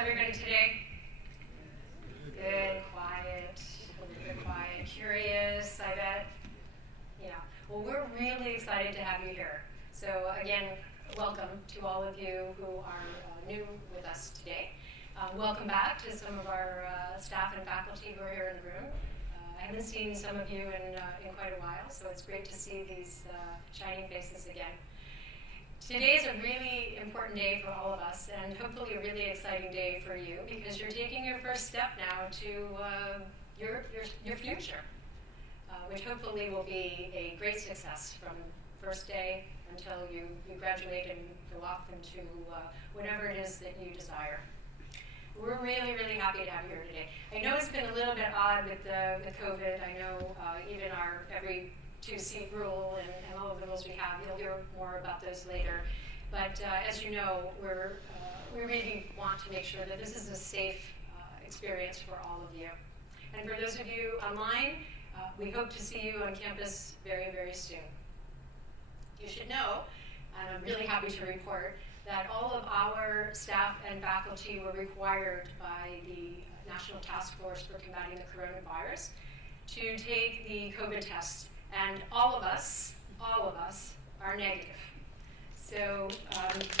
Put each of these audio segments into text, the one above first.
everybody today? Good, quiet, a little bit quiet, curious, I bet. Yeah, well, we're really excited to have you here. So again, welcome to all of you who are new with us today. Welcome back to some of our staff and faculty who are here in the room. I haven't seen some of you in quite a while, so it's great to see these shining faces again. Today is a really important day for all of us, and hopefully a really exciting day for you, because you're taking your first step now to your future, which hopefully will be a great success from first day until you graduate and go off into whatever it is that you desire. We're really, really happy to have you here today. I know it's been a little bit odd with COVID. I know even our every 2-seat rule and all of the rules we have. You'll hear more about those later. But as you know, we really want to make sure that this is a safe experience for all of you. And for those of you online, we hope to see you on campus very, very soon. You should know, and I'm really happy to report, that all of our staff and faculty were required by the National Task Force for Combating the Coronavirus to take the COVID test. And all of us are negative. So yes,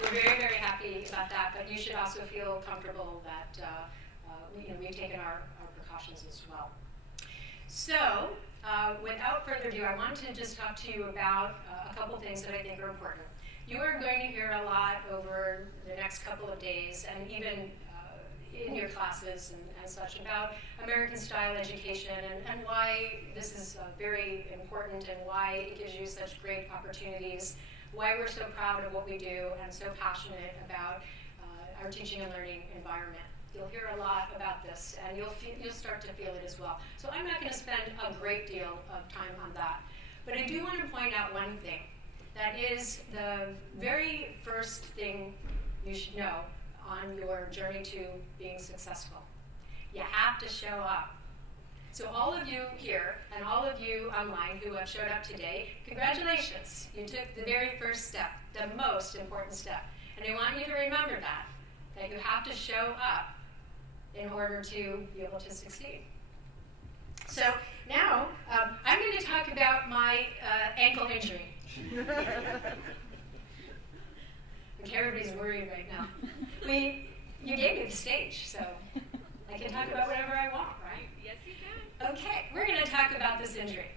we're very, very happy about that, but you should also feel comfortable that we've taken our precautions as well. So without further ado, I want to just talk to you about a couple things that I think are important. You are going to hear a lot over the next couple of days, and even in your classes and such, about American-style education and why this is very important and why it gives you such great opportunities, why we're so proud of what we do and so passionate about our teaching and learning environment. You'll hear a lot about this, and you'll start to feel it as well. So I'm not going to spend a great deal of time on that. But I do want to point out one thing. That is the very first thing you should know on your journey to being successful. You have to show up. So all of you here and all of you online who have showed up today, congratulations. You took the very first step, the most important step. And I want you to remember that you have to show up in order to be able to succeed. So now I'm going to talk about my ankle injury. Everybody's worried right now. You gave me the stage, so I can talk about whatever I want, right? Yes, you can. Okay, we're going to talk about this injury.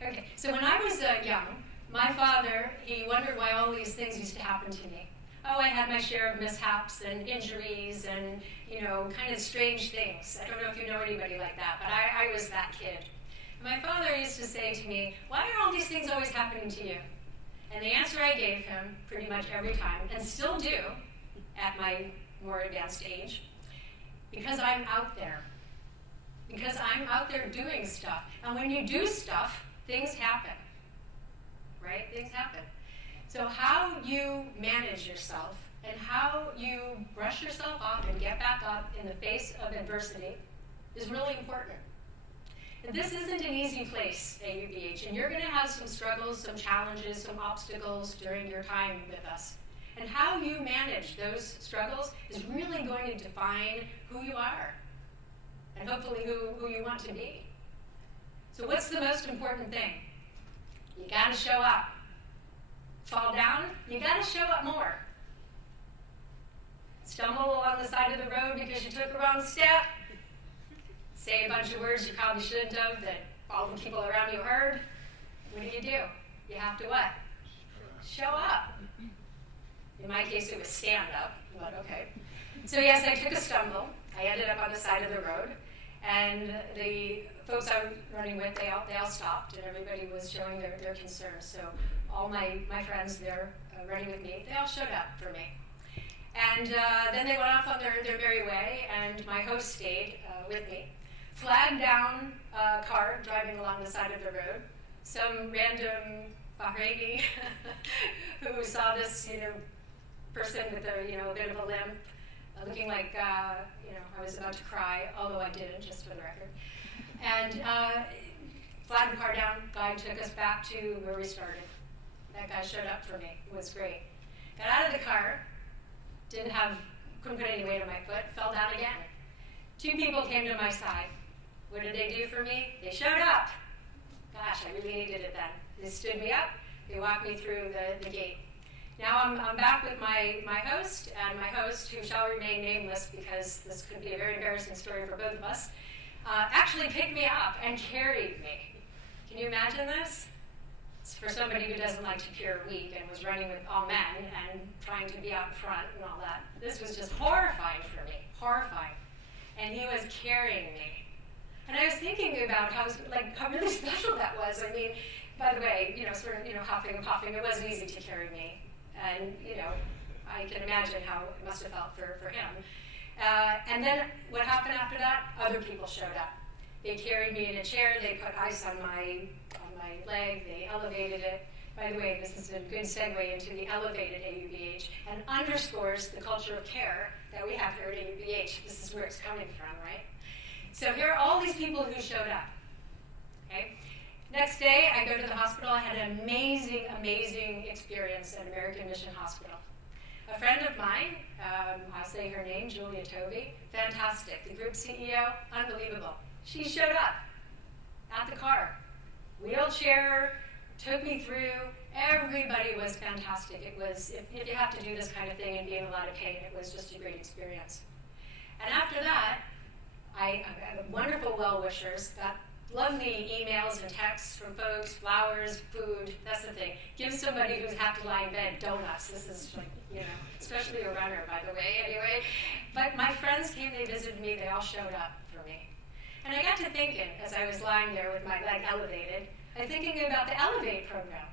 Okay, so when I was young, my father, he wondered why all these things used to happen to me. Oh, I had my share of mishaps and injuries and, kind of strange things. I don't know if you know anybody like that, but I was that kid. And my father used to say to me, why are all these things always happening to you? And the answer I gave him pretty much every time, and still do at my more advanced age, because I'm out there. Because I'm out there doing stuff. And when you do stuff, things happen. Right? Things happen. So how you manage yourself and how you brush yourself off and get back up in the face of adversity is really important. And this isn't an easy place, AUBH, and you're going to have some struggles, some challenges, some obstacles during your time with us. And how you manage those struggles is really going to define who you are and hopefully who you want to be. So what's the most important thing? You got to show up. Fall down, you got to show up more. Stumble along the side of the road because you took a wrong step. Say a bunch of words you probably shouldn't have that all the people around you heard. What do? You have to what? Show up. In my case, it was stand up, but okay. So yes, I took a stumble. I ended up on the side of the road, and the folks I was running with, they all stopped, and everybody was showing their concerns. So all my friends there running with me, they all showed up for me. And then they went off on their merry way, and my host stayed with me. Flagged down a car driving along the side of the road. Some random Bahraini who saw this, person with a bit of a limp, looking like, I was about to cry, although I didn't, just for the record. And flagged the car down, guy took us back to where we started. That guy showed up for me. It was great. Got out of the car, couldn't put any weight on my foot, fell down again. 2 people came to my side. What did they do for me? They showed up. Gosh, I really needed it then. They stood me up, they walked me through the gate. Now I'm back with my host, and my host, who shall remain nameless because this could be a very embarrassing story for both of us, actually picked me up and carried me. Can you imagine this? It's for somebody who doesn't like to appear weak and was running with all men and trying to be out in front and all that. This was just horrifying for me, horrifying. And he was carrying me. And I was thinking about how really special that was. I mean, by the way, huffing and puffing, it wasn't easy to carry me. And, I can imagine how it must have felt for him. And then what happened after that? Other people showed up. They carried me in a chair, they put ice on my leg, they elevated it. By the way, this is a good segue into the elevated AUBH and underscores the culture of care that we have here at AUBH. This is where it's coming from, right? So here are all these people who showed up. Okay? Next day, I go to the hospital. I had an amazing, amazing experience at American Mission Hospital. A friend of mine, I'll say her name, Julia Tovey, fantastic. The group CEO, unbelievable. She showed up at the car, wheelchair, took me through. Everybody was fantastic. It was, if you have to do this kind of thing and be in a lot of pain, it was just a great experience. And after that, I had wonderful well-wishers, got lovely emails and texts from folks, flowers, food, that's the thing. Give somebody who's have to lie in bed donuts. This is especially a runner, by the way, anyway. But my friends came, they visited me, they all showed up for me. And I got to thinking, as I was lying there with my leg elevated, thinking about the Elevate program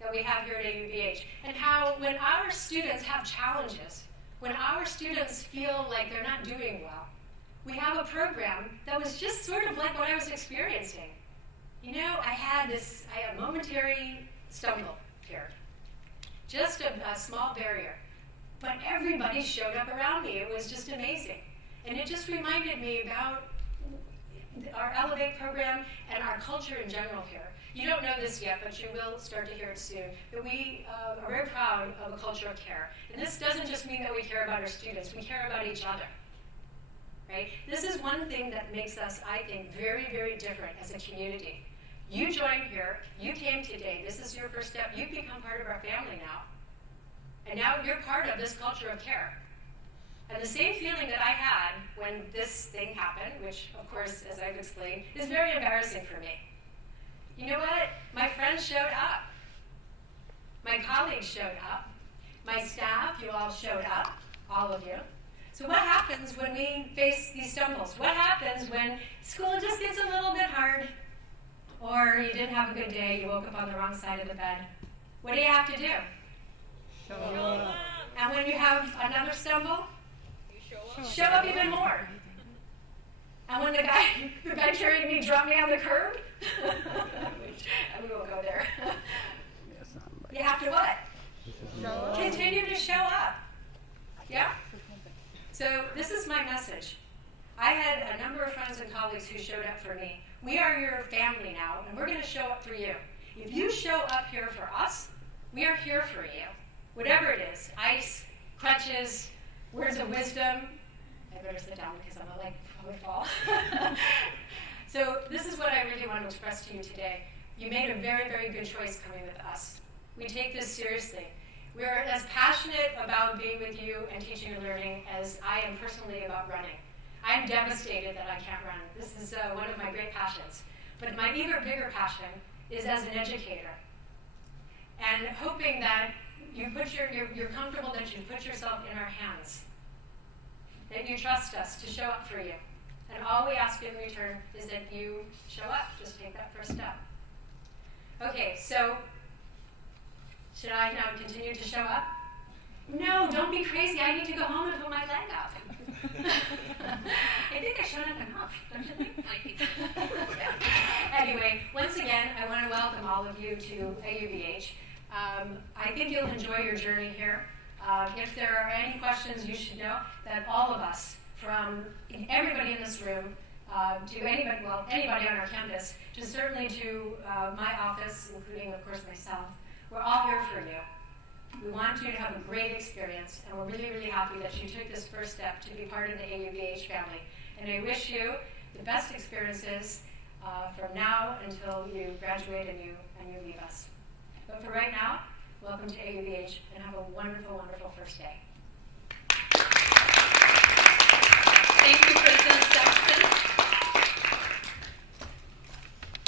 that we have here at AUBH, and how when our students have challenges, when our students feel like they're not doing well, we have a program that was just sort of like what I was experiencing. I had a momentary stumble here, just a small barrier, but everybody showed up around me. It was just amazing. And it just reminded me about our Elevate program and our culture in general here. You don't know this yet, but you will start to hear it soon, that we are very proud of a culture of care. And this doesn't just mean that we care about our students, we care about each other. Right? This is one thing that makes us, I think, very, very different as a community. You joined here, you came today, this is your first step, you've become part of our family now. And now you're part of this culture of care. And the same feeling that I had when this thing happened, which, of course, as I've explained, is very embarrassing for me. You know what? My friends showed up. My colleagues showed up. My staff, you all showed up, all of you. So what happens when we face these stumbles? What happens when school just gets a little bit hard, or you didn't have a good day, you woke up on the wrong side of the bed? What do you have to do? Show up. And when you have another stumble, show up even more. And when the guy carrying me dropped me on the curb, and we won't go there. You have to what? Continue to show up. Yeah? So this is my message. I had a number of friends and colleagues who showed up for me. We are your family now, and we're going to show up for you. If you show up here for us, we are here for you. Whatever it is, ice, crutches, words of wisdom. I better sit down because I'm like, I would fall. So this is what I really want to express to you today. You made a very, very good choice coming with us. We take this seriously. We're as passionate about being with you and teaching and learning as I am personally about running. I'm devastated that I can't run. This is one of my great passions. But my even bigger passion is as an educator. And hoping that you're comfortable that you put yourself in our hands. That you trust us to show up for you. And all we ask in return is that you show up. Just take that first step. Okay, so should I now continue to show up? No, don't be crazy. I need to go home and put my leg up. I think I showed up enough, don't you think? Anyway, once again, I want to welcome all of you to AUBH. I think you'll enjoy your journey here. If there are any questions, you should know that all of us, from everybody in this room, to anybody on our campus, certainly to my office, including, of course, myself, we're all here for you. We want you to have a great experience, and we're really, really happy that you took this first step to be part of the AUBH family. And I wish you the best experiences from now until you graduate and you leave us. But for right now, welcome to AUBH, and have a wonderful, wonderful first day.